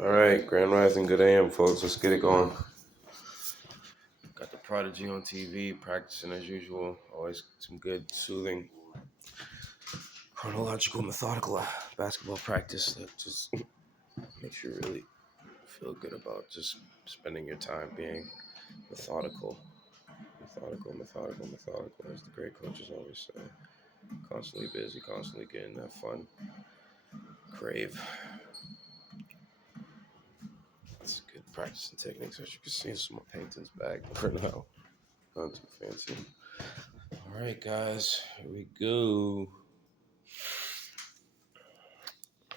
All right, Grand Rising, good AM, folks. Let's get it going. Got the Prodigy on TV, practicing as usual. Always some good, soothing, chronological, methodical basketball practice that just makes you really feel good about just spending your time being methodical. Methodical, as the great coaches always say. Constantly busy, constantly getting that fun crave. That's good practicing techniques. As you can see, some more paintings back for now. Not too fancy. All right, guys, here we go.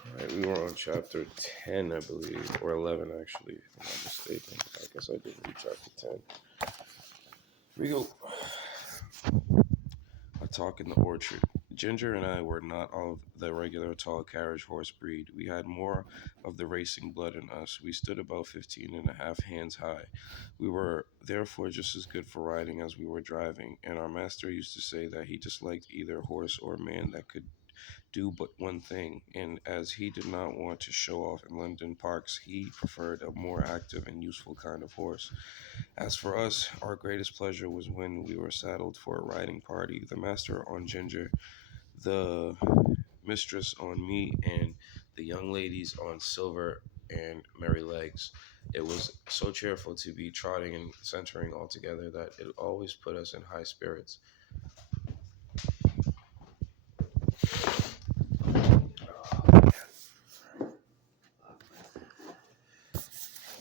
All right, we were on chapter 10, I believe, or 11, actually, if I'm not mistaken. I guess I did read chapter 10. Here we go. A talk in the orchard. Ginger and I were not of the regular tall carriage horse breed. We had more of the racing blood in us. We stood about 15 and a half hands high. We were therefore just as good for riding as we were driving, and our master used to say that he disliked either horse or man that could do but one thing, and as he did not want to show off in London parks, he preferred a more active and useful kind of horse. As for us, our greatest pleasure was when we were saddled for a riding party, the master on Ginger, the mistress on me, and the young ladies on Silver and Merry Legs. It was so cheerful to be trotting and centering all together that it always put us in high spirits.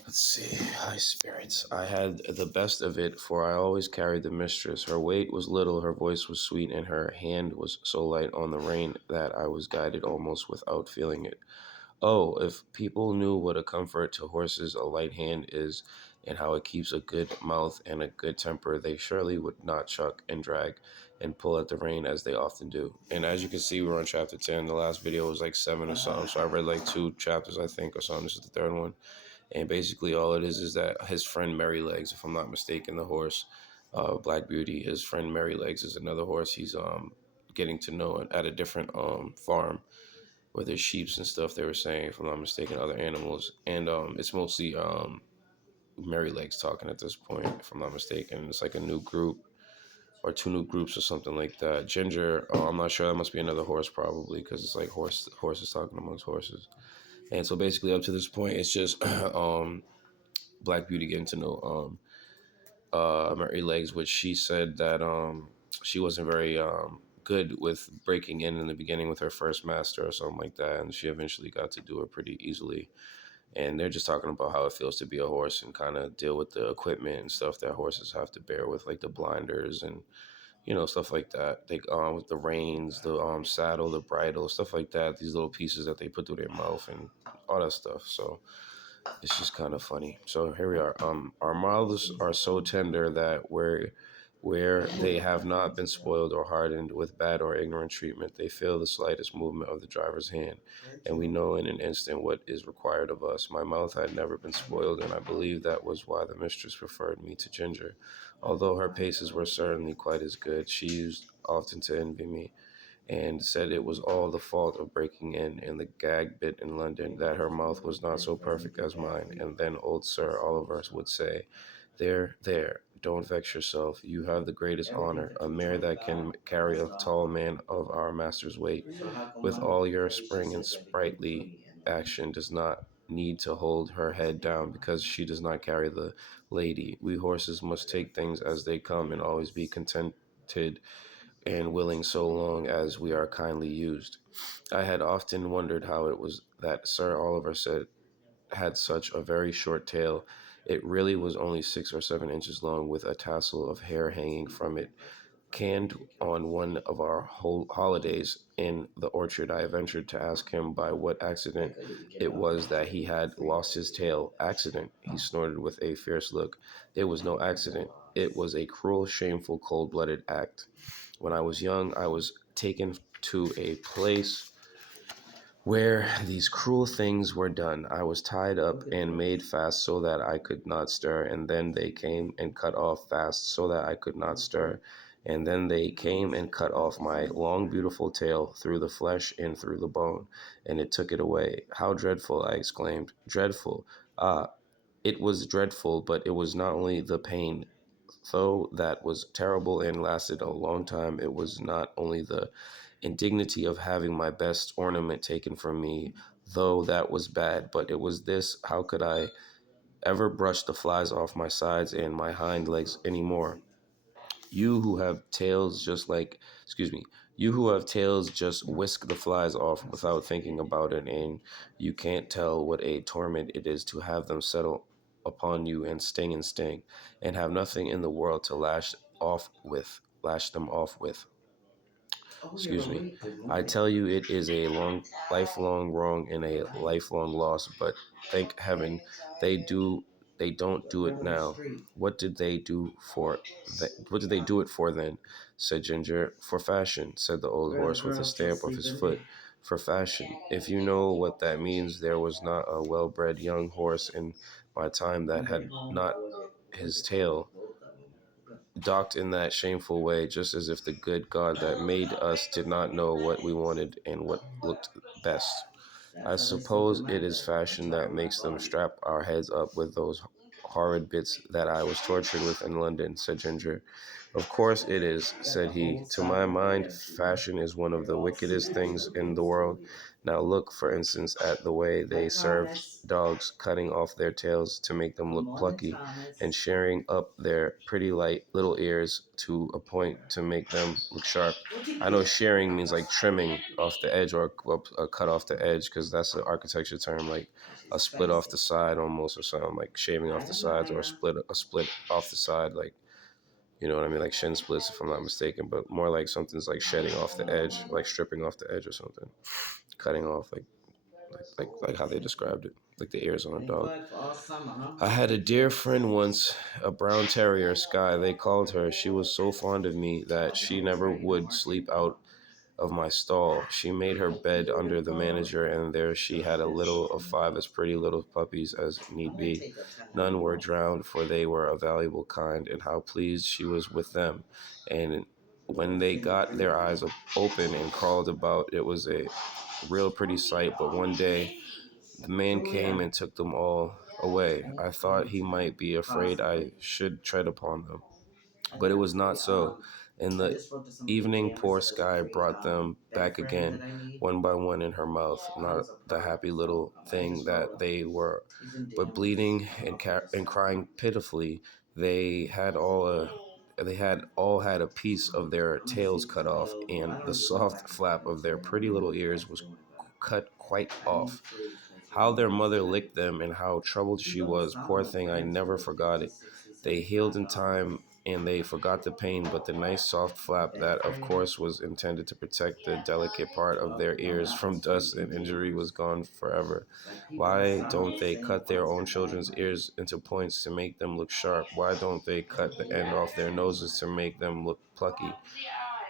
Let's see, high spirits. I had the best of it, for I always carried the mistress. Her weight was little, her voice was sweet, and her hand was so light on the rein that I was guided almost without feeling it. Oh, if people knew what a comfort to horses a light hand is, and how it keeps a good mouth and a good temper, they surely would not chuck and drag and pull at the rein as they often do. And as you can see, we're on chapter 10. The last video was like 7 or something, so I read like 2 chapters, I think, or something. This is the third one. And basically, all it is that his friend Merrylegs, if I'm not mistaken, the horse, Black Beauty, his friend Merrylegs is another horse he's getting to know at a different farm where there's sheeps and stuff. They were saying, if I'm not mistaken, other animals, and it's mostly Merrylegs talking at this point, if I'm not mistaken. It's like a new group or two new groups or something like that. Ginger, I'm not sure. That must be another horse probably because it's like horses talking amongst horses. And so basically, up to this point, it's just Black Beauty getting to know Mary Legs, which she said that she wasn't very good with breaking in the beginning with her first master or something like that, and she eventually got to do it pretty easily. And they're just talking about how it feels to be a horse and kind of deal with the equipment and stuff that horses have to bear with, like the blinders and stuff like that. They with the reins, the saddle, the bridle, stuff like that. These little pieces that they put through their mouth and all that stuff. So it's just kind of funny. So here we are. Our mouths are so tender that where they have not been spoiled or hardened with bad or ignorant treatment, they feel the slightest movement of the driver's hand, and we know in an instant what is required of us. My mouth had never been spoiled, and I believe that was why the mistress preferred me to Ginger. Although her paces were certainly quite as good, she used often to envy me and said it was all the fault of breaking in and the gag bit in London, that her mouth was not so perfect as mine. And then old Sir Oliver would say, there, don't vex yourself. You have the greatest honor, a mare that can carry a tall man of our master's weight. With all your spring and sprightly action does not need to hold her head down because she does not carry the lady. We horses must take things as they come and always be contented and willing so long as we are kindly used. I had often wondered how it was that Sir Oliver said had such a very short tail. It really was only 6 or 7 inches long, with a tassel of hair hanging from it. Canned on one of our holidays in the orchard, I ventured to ask him by what accident it was that he had lost his tail. Accident, he snorted with a fierce look. There was no accident. It was a cruel, shameful, cold-blooded act. When I was young, I was taken to a place where these cruel things were done. I was tied up and made fast so that I could not stir, and then they came and cut off fast so that I could not stir. And then they came and cut off my long, beautiful tail through the flesh and through the bone, and it took it away. How dreadful! I exclaimed. Dreadful! Ah, it was dreadful, but it was not only the pain, though that was terrible and lasted a long time. It was not only the indignity of having my best ornament taken from me, though that was bad, but it was this: how could I ever brush the flies off my sides and my hind legs anymore? You who have tails just like, excuse me, you who have tails just whisk the flies off without thinking about it, and you can't tell what a torment it is to have them settle upon you and sting, and have nothing in the world to lash them off with. Excuse me. I tell you, it is a lifelong wrong and a lifelong loss. But thank heaven, they do. They don't do it now. What did they do for? What did they do it for then? Said Ginger. For fashion, said the old horse with a stamp of his foot. For fashion. If you know what that means, there was not a well-bred young horse in my time that had not his tail docked in that shameful way, just as if the good God that made us did not know what we wanted and what looked best. I suppose it is fashion that makes them strap our heads up with those horrid bits that I was tortured with in London, said Ginger. Of course it is, said he. To my mind, fashion is one of the wickedest things in the world. Now look, for instance, at the way they served dogs, cutting off their tails to make them look plucky, and shearing up their pretty light little ears to a point to make them look sharp. I know shearing means like trimming off the edge or cut off the edge, because that's an architecture term, like a split off the side almost, or something like shaving off the sides, or a split off the side, like, you know what I mean, like shin splits if I'm not mistaken, but more like something's like shedding off the edge, like stripping off the edge or something, cutting off like how they described it, like the ears on a dog. I had a dear friend once, a brown terrier, Sky, they called her. She was so fond of me that she never would sleep out of my stall. She made her bed under the manager, and there she had a little of five as pretty little puppies as need be. None were drowned, for they were a valuable kind, and how pleased she was with them. And when they got their eyes open and crawled about, it was a real pretty sight. But one day, the man came and took them all away. I thought he might be afraid I should tread upon them, but it was not so. In the evening, poor Sky brought them back again, one by one in her mouth, not the happy little thing that they were, but bleeding and crying pitifully. They had all had a piece of their tails cut off, and the soft flap of their pretty little ears was cut quite off. How their mother licked them, and how troubled she was, poor thing, I never forgot it. They healed in time, and they forgot the pain, but the nice soft flap that, of course, was intended to protect the delicate part of their ears from dust and injury was gone forever. Why don't they cut their own children's ears into points to make them look sharp? Why don't they cut the end off their noses to make them look plucky?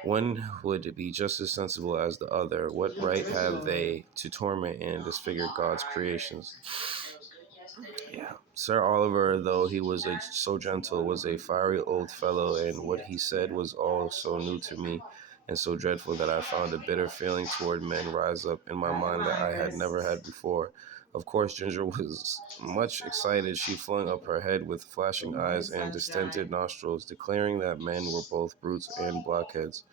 One would be just as sensible as the other. What right have they to torment and disfigure God's creations? Yeah. Sir Oliver, though he was so gentle, was a fiery old fellow, and what he said was all so new to me and so dreadful that I found a bitter feeling toward men rise up in my mind that I had never had before. Of course, Ginger was much excited. She flung up her head with flashing eyes and distended nostrils, declaring that men were both brutes and blockheads.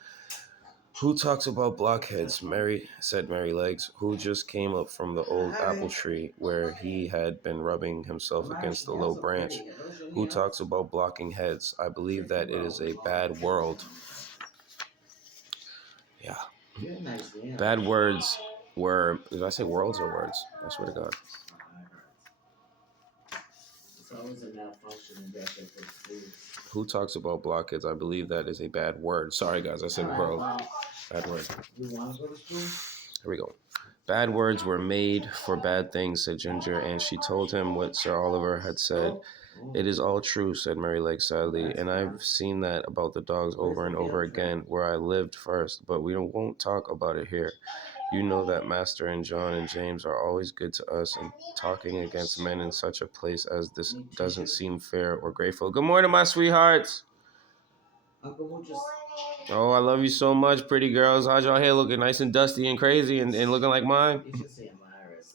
Who talks about blockheads? Mary, said Merrylegs, who just came up from the old apple tree where he had been rubbing himself against the low branch. Who talks about blocking heads? I believe that it is a bad world. Yeah. Bad words were, did I say worlds or words? I swear to God. Who talks about blockheads? I believe that is a bad word. Sorry, guys, I said world. Bad word. Here we go. Bad words were made for bad things, said Ginger, and she told him what Sir Oliver had said. It is all true, said Merrylegs sadly, and I've seen that about the dogs over and over again where I lived first, but we won't talk about it here. You know that Master and John and James are always good to us, and talking against men in such a place as this doesn't seem fair or grateful. Good morning, my sweethearts. Oh, I love you so much, pretty girls. How's y'all hair looking? Nice and dusty and crazy and looking like mine? You should see Amaris.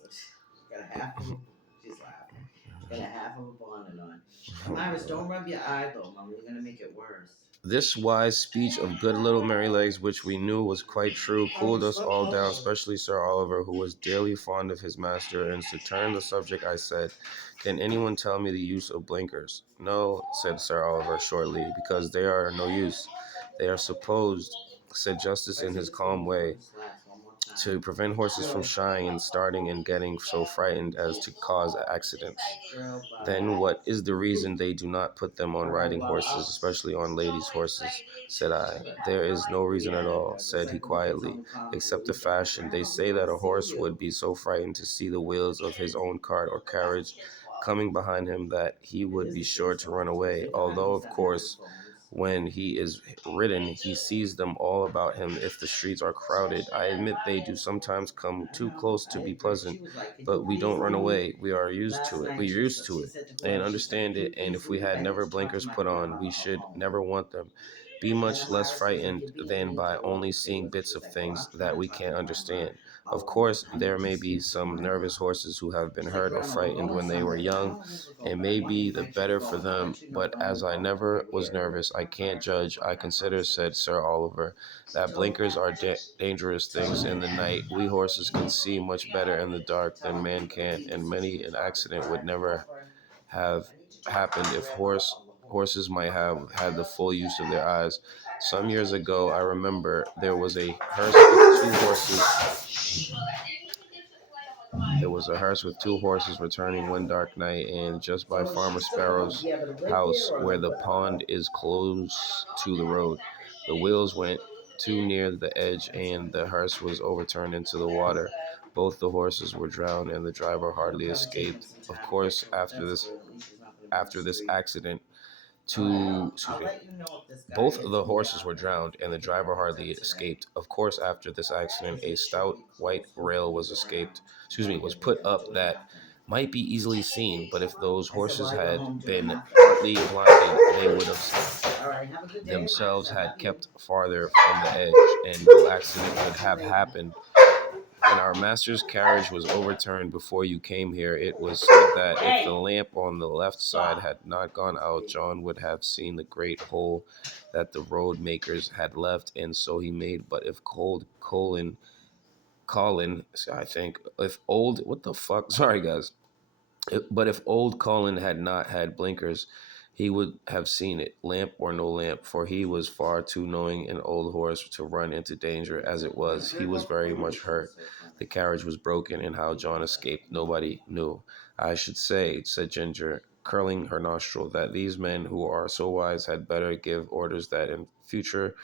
Got a half of a, she's laughing. Got a half of a bonnet on. Amaris, don't rub your eye though, Mom. You're gonna make it worse. This wise speech of good little Merrylegs, which we knew was quite true, cooled us all down, especially Sir Oliver, who was dearly fond of his master. And to turn the subject, I said, "Can anyone tell me the use of blinkers?" "No," said Sir Oliver shortly, "because they are no use. They are supposed," said Justice in his calm way, "to prevent horses from shying and starting and getting so frightened as to cause accidents." "Then what is the reason they do not put them on riding horses, especially on ladies' horses?" said I. "There is no reason at all," said he quietly, "except the fashion. They say that a horse would be so frightened to see the wheels of his own cart or carriage coming behind him that he would be sure to run away, although, of course, when he is ridden, he sees them all about him if the streets are crowded. I admit they do sometimes come too close to be pleasant, but we don't run away. We are used to it. We're used to it and understand it, and if we had never blinkers put on, we should never want them. Be much less frightened than by only seeing bits of things that we can't understand. Of course, there may be some nervous horses who have been hurt or frightened when they were young. It may be the better for them, but as I never was nervous, I can't judge. I consider," said Sir Oliver, "that blinkers are dangerous things in the night. We horses can see much better in the dark than man can, and many an accident would never have happened if horses might have had the full use of their eyes. Some years ago, I remember there was a hearse with two horses. There was a hearse with two horses returning one dark night, and just by Farmer Sparrow's house, where the pond is close to the road, the wheels went too near the edge, and the hearse was overturned into the water. Both the horses were drowned, and the driver hardly escaped. Of course, after this accident, both the horses were drowned, and the driver hardly escaped. Of course, after this accident, a stout white rail was put up that might be easily seen, but if those horses had been partly blinded, they would have themselves had kept farther from the edge, and no accident would have happened. When our master's carriage was overturned before you came here, it was said that if the lamp on the left side had not gone out, John would have seen the great hole that the road makers had left, and so he made. But if Colin, I think, if old, what the fuck? Sorry, guys. But if old Colin had not had blinkers, he would have seen it, lamp or no lamp, for he was far too knowing an old horse to run into danger. As it was, he was very much hurt. The carriage was broken, and how John escaped, nobody knew. I should say," said Ginger, curling her nostril, "that these men who are so wise had better give orders that in future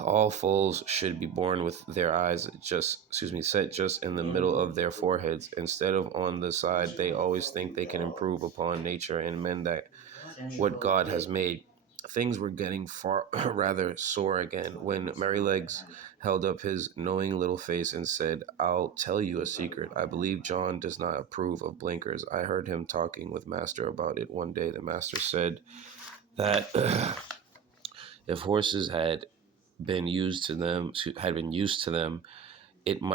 all foals should be born with their eyes set just in the middle of their foreheads, instead of on the side. They always think they can improve upon nature and mend that what God has made." Things were getting far rather sore again when Merrylegs held up his knowing little face and said, "I'll tell you a secret. I believe John does not approve of blinkers. I heard him talking with Master about it one day. The Master said that if horses had been used to them,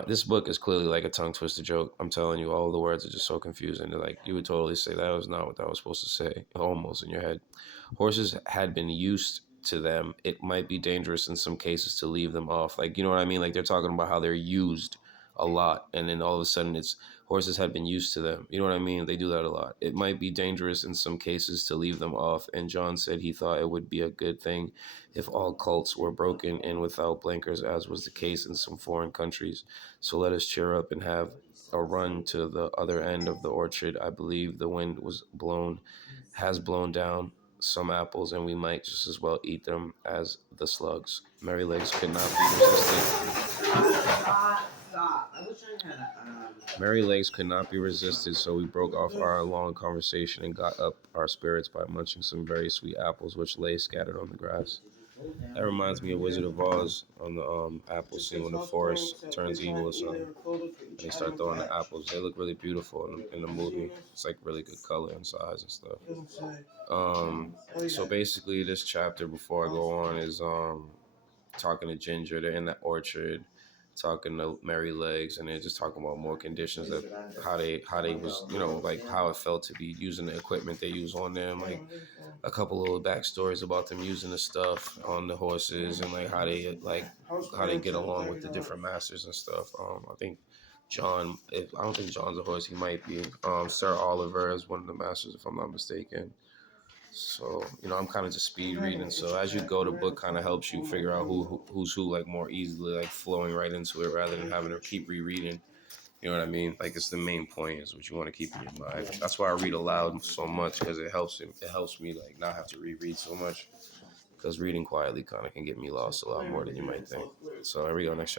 this book is clearly like a tongue twister joke. I'm telling you, all the words are just so confusing. They're like, you would totally say that was not what that was supposed to say, almost in your head. Horses had been used to them. It might be dangerous in some cases to leave them off. Like, you know what I mean? Like, they're talking about how they're used a lot, and then all of a sudden it's horses had been used to them. You know what I mean? They do that a lot. It might be dangerous in some cases to leave them off, and John said he thought it would be a good thing if all cults were broken and without blinkers, as was the case in some foreign countries. So let us cheer up and have a run to the other end of the orchard. I believe the wind has blown down some apples, and we might just as well eat them as the slugs. Merrylegs could not be resisted. Stop. I wish I had Merrylegs could not be resisted, so we broke off our long conversation and got up our spirits by munching some very sweet apples which lay scattered on the grass. That reminds me of Wizard of Oz on the apple scene when the forest turns evil or something. And they start throwing the apples. They look really beautiful in the movie. It's like really good color and size and stuff. So basically, this chapter before I go on is talking to Ginger. They're in the orchard, talking to Mary Legs, and they're just talking about more conditions of how they was, you know, like how it felt to be using the equipment they use on them, like a couple little backstories about them using the stuff on the horses and like how they get along with the different masters and stuff. I think John, if I don't think John's a horse, he might be. Sir Oliver is one of the masters, if I'm not mistaken. So, you know, I'm kind of just speed reading. So as you go, the book kind of helps you figure out who's who like more easily, like flowing right into it rather than having to keep rereading. You know what I mean? Like it's the main point is what you want to keep in your mind. That's why I read aloud so much because it helps me like not have to reread so much because reading quietly kind of can get me lost a lot more than you might think. So here we go, next chapter.